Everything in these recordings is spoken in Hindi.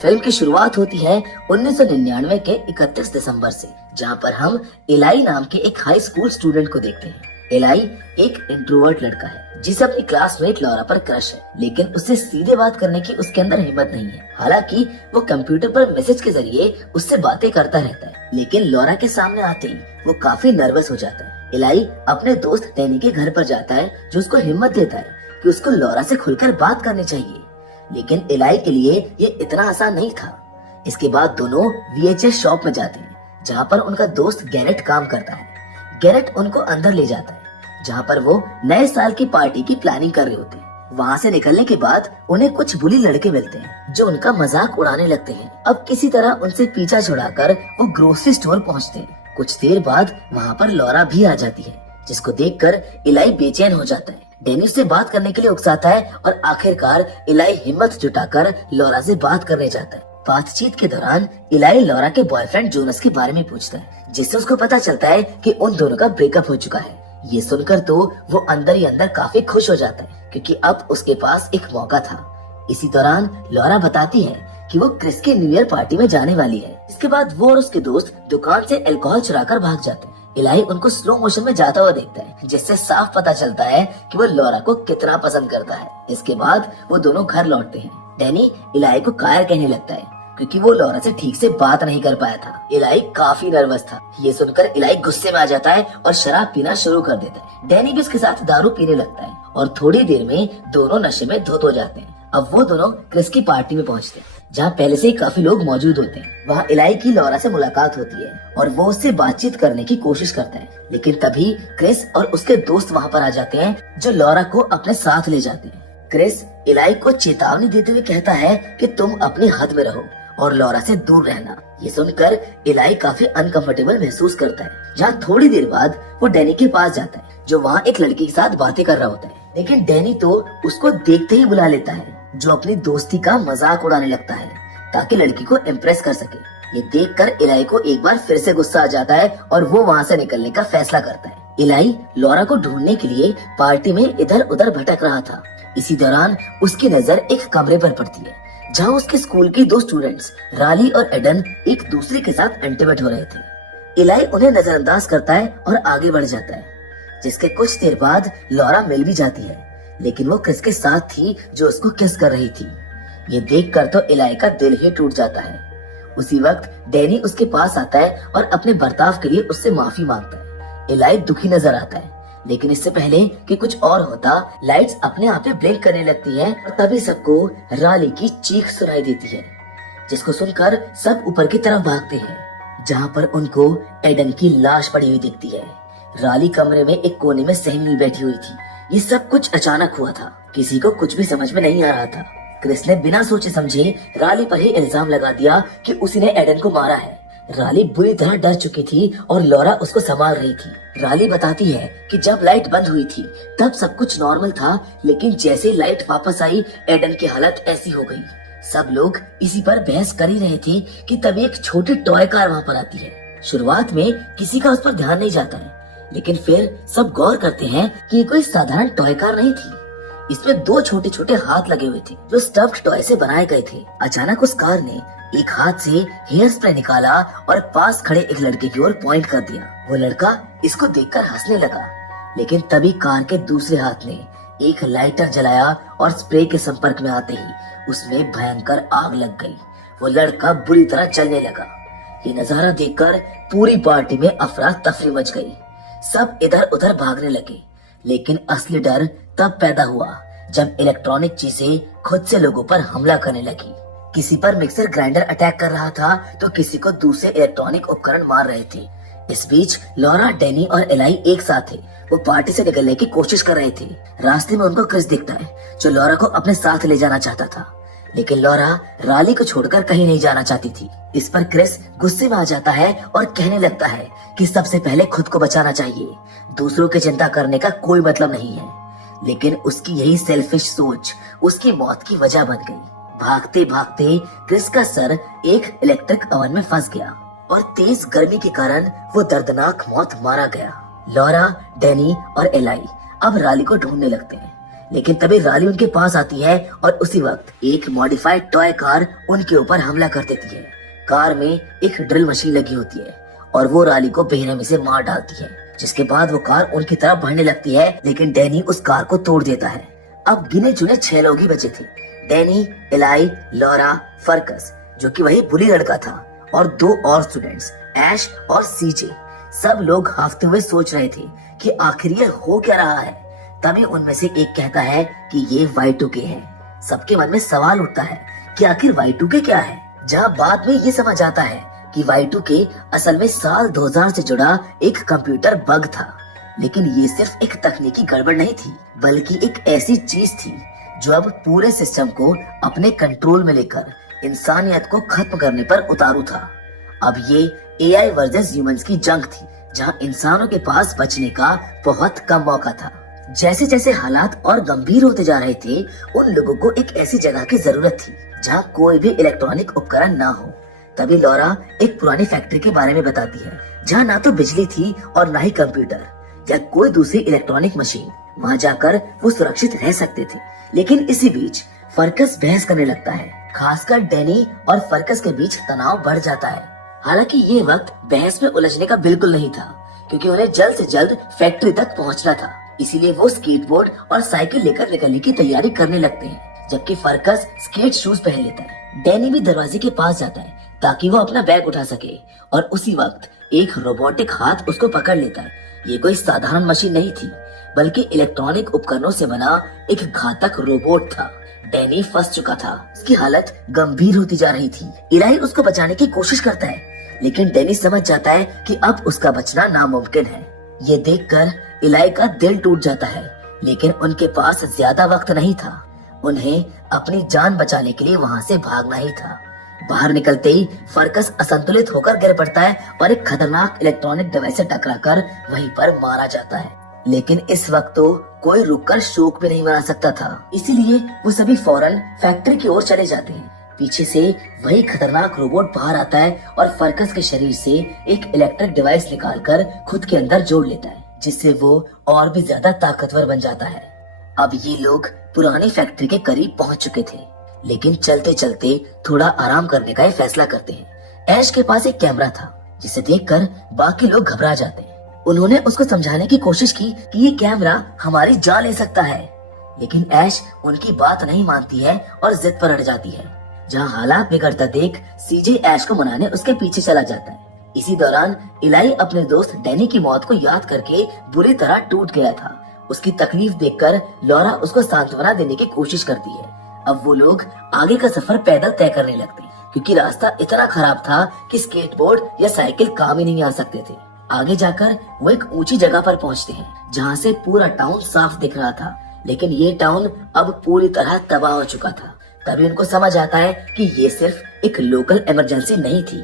फिल्म की शुरुआत होती है 1999 के 31 दिसंबर से, जहां पर हम इलाई नाम के एक हाई स्कूल स्टूडेंट को देखते हैं। इलाई एक इंट्रोवर्ट लड़का है जिसे अपनी क्लासमेट लॉरा पर क्रश है, लेकिन उससे सीधे बात करने की उसके अंदर हिम्मत नहीं है। हालांकि वो कंप्यूटर पर मैसेज के जरिए उससे बातें करता रहता है, लेकिन लॉरा के सामने आते ही वो काफी नर्वस हो जाता है। इलाई अपने दोस्त डैनी के घर पर जाता है, जो उसको हिम्मत देता है कि उसको लॉरा से खुलकर बात करनी चाहिए। लेकिन इलाई के लिए ये इतना आसान नहीं था। इसके बाद दोनों VHS शॉप में जाते हैं, जहाँ पर उनका दोस्त गैरेट काम करता है। गैरेट उनको अंदर ले जाता है, जहाँ पर वो नए साल की पार्टी की प्लानिंग कर रहे होते हैं। वहाँ से निकलने के बाद उन्हें कुछ बुली लड़के मिलते हैं, जो उनका मजाक उड़ाने लगते हैं। अब किसी तरह उनसे पीछा छुड़ाकर वो ग्रोसरी स्टोर पहुँचते हैं। कुछ देर बाद वहाँ पर लॉरा भी आ जाती है, जिसको देखकर इलाई बेचैन हो जाता है। डैनी से बात करने के लिए उकसाता है और आखिरकार इलाई हिम्मत जुटाकर लॉरा से बात करने जाता है। बातचीत के दौरान इलाई लॉरा के बॉयफ्रेंड जोनस के बारे में पूछता है, जिससे उसको पता चलता है कि उन दोनों का ब्रेकअप हो चुका है। ये सुनकर तो वो अंदर ही अंदर काफी खुश हो जाता है, क्योंकि अब उसके पास एक मौका था। इसी दौरान लॉरा बताती है कि वो क्रिस के न्यू ईयर पार्टी में जाने वाली है। इसके बाद वो और उसके दोस्त दुकान से अल्कोहल चुराकर भाग जाते हैं। इलाई उनको स्लो मोशन में जाता हुआ देखता है, जिससे साफ पता चलता है कि वो लॉरा को कितना पसंद करता है। इसके बाद वो दोनों घर लौटते हैं। डैनी इलाई को कायर कहने लगता है, क्योंकि वो लॉरा से ठीक से बात नहीं कर पाया था। इलाई काफी नर्वस था। ये सुनकर इलाई गुस्से में आ जाता है और शराब पीना शुरू कर देता है। डैनी भी उसके साथ दारू पीने लगता है और थोड़ी देर में दोनों नशे में धुत हो जाते हैं। अब वो दोनों क्रिस की पार्टी में पहुंचते हैं, जहाँ पहले से ही काफी लोग मौजूद होते हैं। वहाँ इलाई की लॉरा से मुलाकात होती है और वो उससे बातचीत करने की कोशिश करता है, लेकिन तभी क्रिस और उसके दोस्त वहाँ पर आ जाते हैं, जो लॉरा को अपने साथ ले जाते हैं। क्रिस इलाई को चेतावनी देते हुए कहता है कि तुम अपनी हद में रहो और लॉरा से दूर रहना। ये सुनकर इलाई काफी अनकंफर्टेबल महसूस करता है। जहाँ थोड़ी देर बाद वो डैनी के पास जाता है, जो वहाँ एक लड़की के साथ बातें कर रहा होता है, लेकिन डैनी तो उसको देखते ही बुला लेता है, जो अपनी दोस्ती का मजाक उड़ाने लगता है ताकि लड़की को इम्प्रेस कर सके। ये देखकर इलाई को एक बार फिर से गुस्सा आ जाता है और वो वहाँ से निकलने का फैसला करता है। इलाई लॉरा को ढूंढने के लिए पार्टी में इधर उधर भटक रहा था। इसी दौरान उसकी नजर एक कमरे पर पड़ती है, जहाँ उसके स्कूल के दो स्टूडेंट्स राली और एडन एक दूसरे के साथ इंटीमेट हो रहे थे। इलाई उन्हें नजरअंदाज करता है और आगे बढ़ जाता है, जिसके कुछ देर बाद लॉरा मिल भी जाती है, लेकिन वो क्रिस के साथ थी, जो उसको किस कर रही थी। ये देखकर तो इलाई का दिल ही टूट जाता है। उसी वक्त डैनी उसके पास आता है और अपने बर्ताव के लिए उससे माफी मांगता है। इलाई दुखी नजर आता है, लेकिन इससे पहले कि कुछ और होता, लाइट्स अपने आप ही ब्लिंक करने लगती हैं और तभी सबको राली की चीख सुनाई देती है, जिसको सुनकर सब ऊपर की तरफ भागते हैं, जहाँ पर उनको एडन की लाश पड़ी हुई दिखती है। राली कमरे में एक कोने में सहमी हुई बैठी हुई थी। ये सब कुछ अचानक हुआ था, किसी को कुछ भी समझ में नहीं आ रहा था। क्रिस ने बिना सोचे समझे राली पर ही इल्जाम लगा दिया कि उसी ने एडन को मारा है। राली बुरी तरह डर चुकी थी और लॉरा उसको संभाल रही थी। राली बताती है कि जब लाइट बंद हुई थी तब सब कुछ नॉर्मल था, लेकिन जैसे लाइट वापस आई एडन की हालत ऐसी हो गई। सब लोग इसी पर बहस कर ही रहे थे कि तभी एक छोटी टॉय कार वहाँ पर आती है। शुरुआत में किसी का उस पर ध्यान नहीं जाता है, लेकिन फिर सब गौर करते हैं कि ये कोई साधारण टॉय कार नहीं थी। इसमें दो छोटे छोटे हाथ लगे हुए थे, जो स्टफ्ड टॉय से बनाए गए थे। अचानक उस कार ने एक हाथ से हेयर स्प्रे निकाला और पास खड़े एक लड़के की ओर पॉइंट कर दिया। वो लड़का इसको देखकर हंसने लगा, लेकिन तभी कार के दूसरे हाथ ने एक लाइटर जलाया और स्प्रे के संपर्क में आते ही उसमें भयंकर आग लग गई। वो लड़का बुरी तरह जलने लगा। ये नजारा देखकर पूरी पार्टी में अफरा तफरी मच गई। सब इधर उधर भागने लगे, लेकिन असली डर तब पैदा हुआ जब इलेक्ट्रॉनिक चीजें खुद से लोगों पर हमला करने लगी। किसी पर मिक्सर ग्राइंडर अटैक कर रहा था, तो किसी को दूसरे इलेक्ट्रॉनिक उपकरण मार रहे थे। इस बीच लॉरा, डैनी और इलाई एक साथ थे। वो पार्टी से निकलने की कोशिश कर रहे थे। रास्ते में उनको क्रिस दिखता है, जो लॉरा को अपने साथ ले जाना चाहता था, लेकिन लॉरा राली को छोड़कर कहीं नहीं जाना चाहती थी। इस पर क्रिस गुस्से में आ जाता है और कहने लगता है कि सबसे पहले खुद को बचाना चाहिए, दूसरों की चिंता करने का कोई मतलब नहीं है। लेकिन उसकी यही सेल्फिश सोच उसकी मौत की वजह बन गई। भागते भागते क्रिस का सर एक इलेक्ट्रिक ओवन में फंस गया और तेज गर्मी के कारण वो दर्दनाक मौत मारा गया। लॉरा, डैनी और इलाई अब राली को ढूंढने लगते हैं, लेकिन तभी राली उनके पास आती है और उसी वक्त एक मॉडिफाइड टॉय कार उनके ऊपर हमला कर देती है। कार में एक ड्रिल मशीन लगी होती है और वो राली को बेरहमी से मार डालती है, जिसके बाद वो कार उनकी तरफ बढ़ने लगती है, लेकिन डैनी उस कार को तोड़ देता है। अब गिने चुने 6 लोग ही बचे थे, डैनी, इलाई, लॉरा, फर्कस जो कि वही बुली लड़का था और 2 और स्टूडेंट्स ऐश और सीजे। सब लोग हाफते हुए सोच रहे थे कि आखिर ये हो क्या रहा है। तभी उनमें से एक कहता है कि ये Y2K है। सबके मन में सवाल उठता है कि आखिर Y2K क्या है, जहाँ बाद में ये समझ आता है कि Y2K असल में साल 2000 से जुड़ा एक कंप्यूटर बग था। लेकिन ये सिर्फ एक तकनीकी गड़बड़ नहीं थी, बल्कि एक ऐसी चीज थी जो अब पूरे सिस्टम को अपने कंट्रोल में लेकर इंसानियत को खत्म करने पर उतारू था। अब ये AI वर्सेस ह्यूमंस की जंग थी, जहां इंसानों के पास बचने का बहुत कम मौका था। जैसे जैसे हालात और गंभीर होते जा रहे थे, उन लोगों को एक ऐसी जगह की जरूरत थी जहां कोई भी इलेक्ट्रॉनिक उपकरण ना हो। तभी लॉरा एक पुरानी फैक्ट्री के बारे में बताती है, जहां ना तो बिजली थी और ना ही कंप्यूटर या कोई दूसरी इलेक्ट्रॉनिक मशीन। वहां जाकर वो सुरक्षित रह सकते थे। लेकिन इसी बीच फर्कस बहस करने लगता है। खासकर डैनी और फर्कस के बीच तनाव बढ़ जाता है। हालांकि ये वक्त बहस में उलझने का बिल्कुल नहीं था, क्योंकि उन्हें जल्द से जल्द फैक्ट्री तक पहुंचना था। इसीलिए वो स्केटबोर्ड और साइकिल लेकर निकलने की तैयारी करने लगते हैं, जबकि फर्कस स्केट शूज पहन लेता है। डैनी भी दरवाजे के पास जाता है ताकि वो अपना बैग उठा सके, और उसी वक्त एक रोबोटिक हाथ उसको पकड़ लेता है। ये कोई साधारण मशीन नहीं थी, बल्कि इलेक्ट्रॉनिक उपकरणों से बना एक घातक रोबोट था। डैनी फंस चुका था, उसकी हालत गंभीर होती जा रही थी। इलाई उसको बचाने की कोशिश करता है, लेकिन डैनी समझ जाता है कि अब उसका बचना नामुमकिन है। ये देखकर इलाई का दिल टूट जाता है, लेकिन उनके पास ज्यादा वक्त नहीं था। उन्हें अपनी जान बचाने के लिए वहाँ से भागना ही था। बाहर निकलते ही फर्कस असंतुलित होकर गिर पड़ता है और एक खतरनाक इलेक्ट्रॉनिक डिवाइस से टकराकर वहीं पर मारा जाता है। लेकिन इस वक्त तो कोई रुककर शोक भी नहीं मना सकता था, इसीलिए वो सभी फौरन फैक्ट्री की ओर चले जाते हैं। पीछे से वही खतरनाक रोबोट बाहर आता है और फर्कस के शरीर से एक इलेक्ट्रिक डिवाइस निकालकर खुद के अंदर जोड़ लेता है, जिससे वो और भी ज्यादा ताकतवर बन जाता है। अब ये लोग पुरानी फैक्ट्री के करीब पहुंच चुके थे, लेकिन चलते चलते थोड़ा आराम करने का फैसला करते हैं। ऐश के पास एक कैमरा था, जिसे देखकर बाकी लोग घबरा जाते हैं। उन्होंने उसको समझाने की कोशिश की कि ये कैमरा हमारी जान ले सकता है, लेकिन ऐश उनकी बात नहीं मानती है और जिद पर अड़ जाती है। जहां हालात बिगड़ता देख सीजे ऐश को मनाने उसके पीछे चला जाता है। इसी दौरान इलाई अपने दोस्त डैनी की मौत को याद करके बुरी तरह टूट गया था। उसकी तकलीफ देखकर लॉरा उसको सांत्वना देने की कोशिश करती है। अब वो लोग आगे का सफर पैदल तय करने लगते हैं, क्योंकि रास्ता इतना खराब था कि स्केटबोर्ड या साइकिल काम ही नहीं आ सकते थे। आगे जाकर वो एक ऊंची जगह पर पहुंचते हैं, जहां से पूरा टाउन साफ दिख रहा था, लेकिन ये टाउन अब पूरी तरह तबाह हो चुका था। तभी उनको समझ आता है कि ये सिर्फ एक लोकल इमरजेंसी नहीं थी,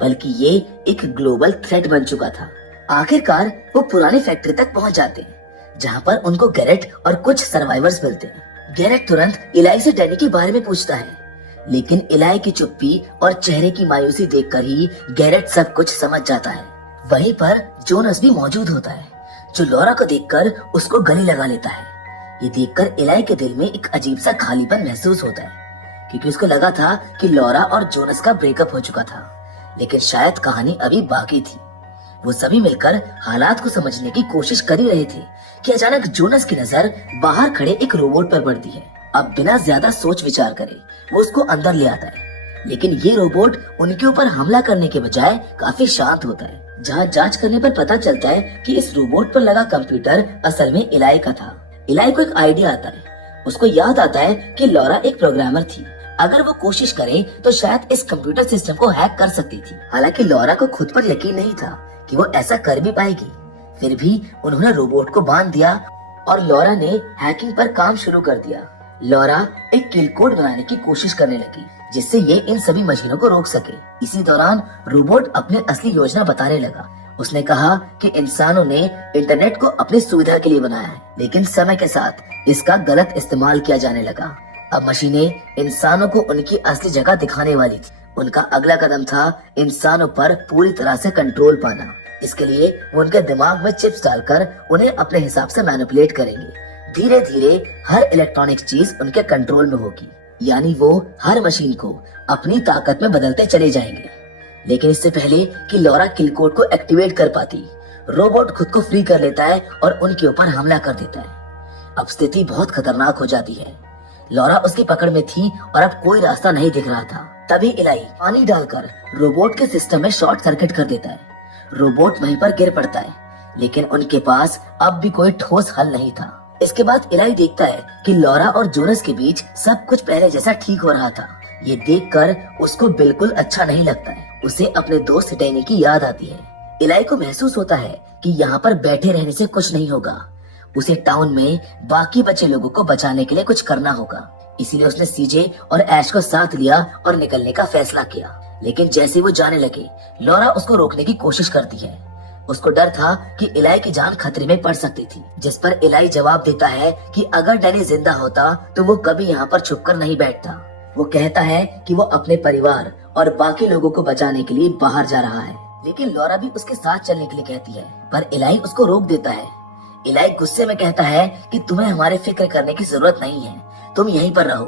बल्कि ये एक ग्लोबल थ्रेट बन चुका था। आखिरकार वो पुरानी फैक्ट्री तक पहुंच जाते हैं, जहां पर उनको गैरेट और कुछ सर्वाइवर्स मिलते हैं। गैरेट तुरंत इलाई से डैनी के बारे में पूछता है, लेकिन इलाई की चुप्पी और चेहरे की मायूसी देखकर ही गैरेट सब कुछ समझ जाता है। वहीं पर जोनस भी मौजूद होता है, जो लॉरा को देखकर उसको गले लगा लेता है। ये देखकर इलाई के दिल में एक अजीब सा खालीपन महसूस होता है, क्योंकि उसको लगा था कि लॉरा और जोनस का ब्रेकअप हो चुका था, लेकिन शायद कहानी अभी बाकी थी। वो सभी मिलकर हालात को समझने की कोशिश कर ही रहे थे कि अचानक जोनस की नजर बाहर खड़े एक रोबोट पर पड़ती है। अब बिना ज्यादा सोच विचार करे वो उसको अंदर ले आता है, लेकिन ये रोबोट उनके ऊपर हमला करने के बजाय काफी शांत होता है। जहाँ जांच करने पर पता चलता है कि इस रोबोट पर लगा कंप्यूटर असल में इलाई का था। इलाई को एक आइडिया आता है। उसको याद आता है कि लॉरा एक प्रोग्रामर थी, अगर वो कोशिश करे तो शायद इस कंप्यूटर सिस्टम को हैक कर सकती थी। हालांकि लॉरा को खुद पर यकीन नहीं था कि वो ऐसा कर भी पाएगी। फिर भी उन्होंने रोबोट को बांध दिया और लॉरा ने हैकिंग पर काम शुरू कर दिया। लॉरा एक किल कोड बनाने की कोशिश करने लगी, जिससे ये इन सभी मशीनों को रोक सके। इसी दौरान रोबोट अपनी असली योजना बताने लगा। उसने कहा कि इंसानों ने इंटरनेट को अपनी सुविधा के लिए बनाया है, लेकिन समय के साथ इसका गलत इस्तेमाल किया जाने लगा। अब मशीनें इंसानों को उनकी असली जगह दिखाने वाली थी। उनका अगला कदम था इंसानों पर पूरी तरह से कंट्रोल पाना। इसके लिए वो उनके दिमाग में चिप्स डालकर उन्हें अपने हिसाब से मैनिपुलेट करेंगे, धीरे धीरे हर इलेक्ट्रॉनिक चीज उनके कंट्रोल में होगी, यानी वो हर मशीन को अपनी ताकत में बदलते चले जाएंगे। लेकिन इससे पहले कि लॉरा किल कोड को एक्टिवेट कर पाती, रोबोट खुद को फ्री कर लेता है और उनके ऊपर हमला कर देता है। अब स्थिति बहुत खतरनाक हो जाती है। लॉरा उसकी पकड़ में थी और अब कोई रास्ता नहीं दिख रहा था। तभी इलाई पानी डालकर रोबोट के सिस्टम में शॉर्ट सर्किट कर देता है। रोबोट वहीं पर गिर पड़ता है, लेकिन उनके पास अब भी कोई ठोस हल नहीं था। इसके बाद इलाई देखता है कि लॉरा और जोनस के बीच सब कुछ पहले जैसा ठीक हो रहा था। ये देखकर उसको बिल्कुल अच्छा नहीं लगता है। उसे अपने दोस्त डैनी की याद आती है। इलाई को महसूस होता है कि यहाँ पर बैठे रहने से कुछ नहीं होगा। उसे टाउन में बाकी बचे लोगों को बचाने के लिए कुछ करना होगा। इसीलिए उसने सीजे और ऐश को साथ लिया और निकलने का फैसला किया। लेकिन जैसे वो जाने लगे, लॉरा उसको रोकने की कोशिश करती है। उसको डर था कि इलाई की जान खतरे में पड़ सकती थी, जिस पर इलाई जवाब देता है कि अगर डैनी जिंदा होता तो वो कभी यहाँ पर छुपकर नहीं बैठता। वो कहता है कि वो अपने परिवार और बाकी लोगों को बचाने के लिए बाहर जा रहा है। लेकिन लॉरा भी उसके साथ चलने के लिए कहती है, पर इलाई उसको रोक देता है। इलाई गुस्से में कहता है कि तुम्हें हमारे फिक्र करने की जरूरत नहीं है, तुम यहीं पर रहो।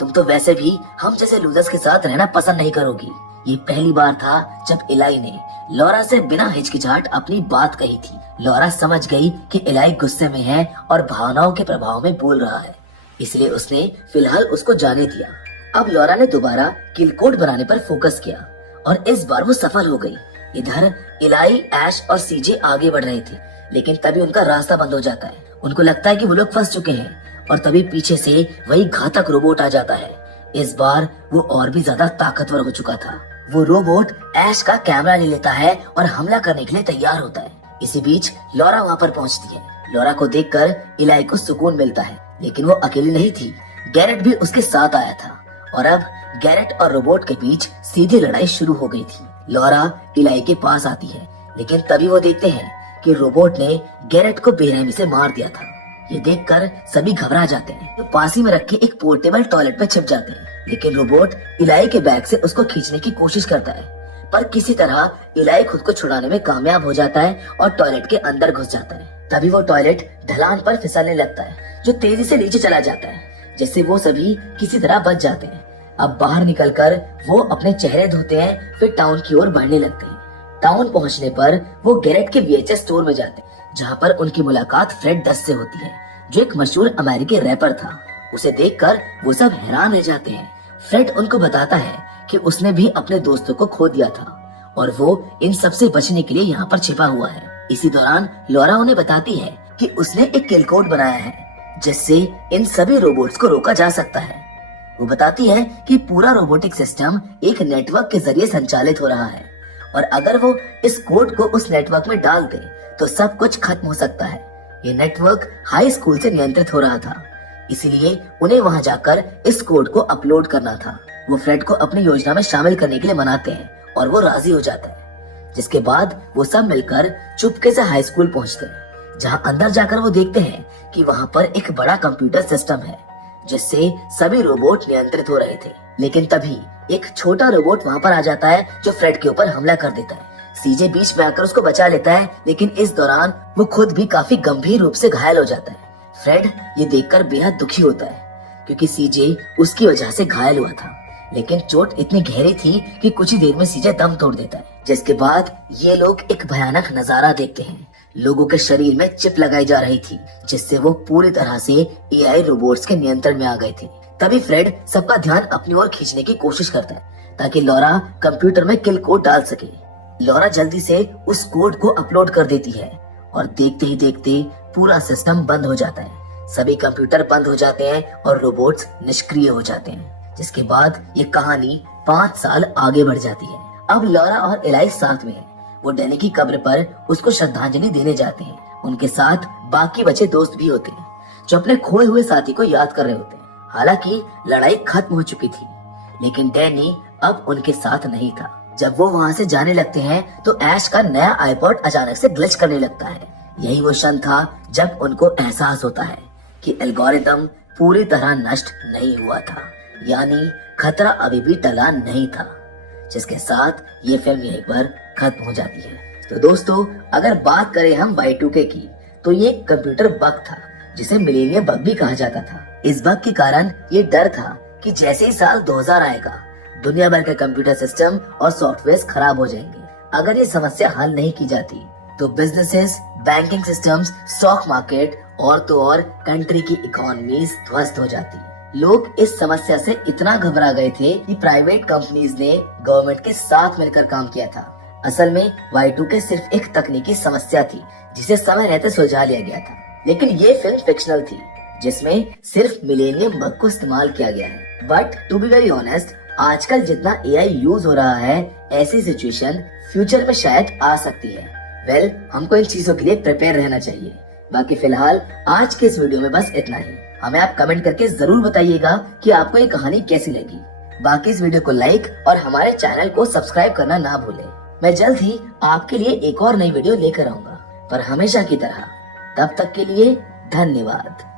तुम तो वैसे भी हम जैसे लूजर्स के साथ रहना पसंद नहीं करोगी। ये पहली बार था जब इलाई ने लॉरा से बिना हिचकिचाहट अपनी बात कही थी। लॉरा समझ गई कि इलाई गुस्से में है और भावनाओं के प्रभाव में बोल रहा है, इसलिए उसने फिलहाल उसको जाने दिया। अब लॉरा ने दोबारा किल कोड बनाने पर फोकस किया और इस बार वो सफल हो गई। इधर इलाई, ऐश और सीजे आगे बढ़ रहे थे, लेकिन तभी उनका रास्ता बंद हो जाता है। उनको लगता है कि वो लोग फंस चुके हैं और तभी पीछे से वही घातक रोबोट आ जाता है। इस बार वो और भी ज्यादा ताकतवर हो चुका था। वो रोबोट ऐश का कैमरा ले लेता है और हमला करने के लिए तैयार होता है। इसी बीच लॉरा वहाँ पर पहुँचती है। लॉरा को देखकर इलाई को सुकून मिलता है, लेकिन वो अकेली नहीं थी। गैरेट भी उसके साथ आया था और अब गैरेट और रोबोट के बीच सीधी लड़ाई शुरू हो गई थी। लॉरा इलाई के पास आती है, लेकिन तभी वो देखते हैं कि रोबोट ने गैरेट को बेरहमी से मार दिया था। ये देखकर सभी घबरा जाते हैं। तो पास ही में रखे एक पोर्टेबल टॉयलेट पे छिप जाते हैं, लेकिन रोबोट इलाई के बैग से उसको खींचने की कोशिश करता है, पर किसी तरह इलाई खुद को छुड़ाने में कामयाब हो जाता है और टॉयलेट के अंदर घुस जाता है। तभी वो टॉयलेट ढलान पर फिसलने लगता है, जो तेजी से नीचे चला जाता है, जिससे वो सभी किसी तरह बच जाते हैं। अब बाहर निकलकर वो अपने चेहरे धोते हैं, फिर टाउन की ओर बढ़ने लगते हैं। टाउन पहुंचने पर वो गैरेट के VHS स्टोर में जाते हैं, जहां पर उनकी मुलाकात फ्रेड डस्ट से होती है, जो एक मशहूर अमेरिकी रैपर था। उसे देखकर वो सब हैरान रह जाते हैं। फ्रेड उनको बताता है कि उसने भी अपने दोस्तों को खो दिया था और वो इन सब से बचने के लिए यहाँ पर छिपा हुआ है। इसी दौरान लॉरा उन्हें बताती है कि उसने एक किल कोड बनाया है, जिससे इन सभी रोबोट्स को रोका जा सकता है। वो बताती है कि पूरा रोबोटिक सिस्टम एक नेटवर्क के जरिए संचालित हो रहा है और अगर वो इस कोड को उस नेटवर्क में डाल दे तो सब कुछ खत्म हो सकता है। ये नेटवर्क हाई स्कूल से नियंत्रित हो रहा था, इसीलिए उन्हें वहां जाकर इस कोड को अपलोड करना था। वो फ्रेड को अपनी योजना में शामिल करने के लिए मनाते हैं और वो राजी हो जाता है, जिसके बाद वो सब मिलकर चुपके से हाई स्कूल पहुंचते हैं, जहां अंदर जाकर वो देखते हैं कि वहां पर एक बड़ा कंप्यूटर सिस्टम है, जिससे सभी रोबोट नियंत्रित हो रहे थे। लेकिन तभी एक छोटा रोबोट वहां पर आ जाता है, जो फ्रेड के ऊपर हमला कर देता है। सीजे बीच में आकर उसको बचा लेता है, लेकिन इस दौरान वो खुद भी काफी गंभीर रूप से घायल हो जाता है। फ्रेड ये देखकर बेहद दुखी होता है, क्योंकि सीजे उसकी वजह से घायल हुआ था, लेकिन चोट इतनी गहरी थी कि कुछ ही देर में सीजे दम तोड़ देता है। जिसके बाद ये लोग एक भयानक नजारा देखते हैं। लोगों के शरीर में चिप लगाई जा रही थी, जिससे वो पूरी तरह से एआई रोबोट्स के नियंत्रण में आ गए थे। तभी फ्रेड सबका ध्यान अपनी ओर खींचने की कोशिश करता है, ताकि लॉरा कंप्यूटर में किल कोड डाल सके। लॉरा जल्दी से उस कोड को अपलोड कर देती है और देखते ही देखते पूरा सिस्टम बंद हो जाता है। सभी कंप्यूटर बंद हो जाते हैं और रोबोट्स निष्क्रिय हो जाते हैं। जिसके बाद ये कहानी 5 साल आगे बढ़ जाती है। अब लॉरा और इलाई साथ में है। वो डैनी की कब्र पर उसको श्रद्धांजलि देने जाते हैं। उनके साथ बाकी बचे दोस्त भी होते हैं, जो अपने खोए हुए साथी को याद कर रहे होते हैं। हालांकि लड़ाई खत्म हो चुकी थी, लेकिन डैनी अब उनके साथ नहीं था। जब वो वहाँ से जाने लगते हैं तो ऐश का नया आईपॉड अचानक से ग्लिच करने लगता है। यही वो क्षण था जब उनको एहसास होता है कि एल्गोरिदम पूरी तरह नष्ट नहीं हुआ था, यानी खतरा अभी भी टला नहीं था। जिसके साथ ये फिल्म यहीं पर खत्म हो जाती है। तो दोस्तों, अगर बात करें हम Y2K की, तो ये कंप्यूटर बग था जिसे मिलेनियम बग भी कहा जाता था। इस बग के कारण ये डर था कि जैसे ही साल 2000 आएगा, दुनिया भर के कंप्यूटर सिस्टम और सॉफ्टवेयर खराब हो जाएंगे। अगर ये समस्या हल नहीं की जाती तो businesses, banking systems, stock market और तो और कंट्री की इकोनॉमी ध्वस्त हो जाती। लोग इस समस्या से इतना घबरा गए थे कि प्राइवेट कंपनीज ने गवर्नमेंट के साथ मिलकर काम किया था। असल में Y2K सिर्फ एक तकनीकी समस्या थी जिसे समय रहते सुलझा लिया गया था, लेकिन ये फिल्म फिक्शनल थी जिसमें सिर्फ मिलेनियम बग को इस्तेमाल किया गया है। But to be very honest, आजकल जितना AI यूज हो रहा है, ऐसी सिचुएशन फ्यूचर में शायद आ सकती है। वेल, हमको इन चीजों के लिए प्रिपेयर रहना चाहिए। बाकी फिलहाल आज के इस वीडियो में बस इतना ही। हमें आप कमेंट करके जरूर बताइएगा कि आपको ये कहानी कैसी लगी। बाकी इस वीडियो को लाइक और हमारे चैनल को सब्सक्राइब करना ना भूलें। मैं जल्द ही आपके लिए एक और नई वीडियो लेकर आऊंगा, पर हमेशा की तरह। तब तक के लिए धन्यवाद।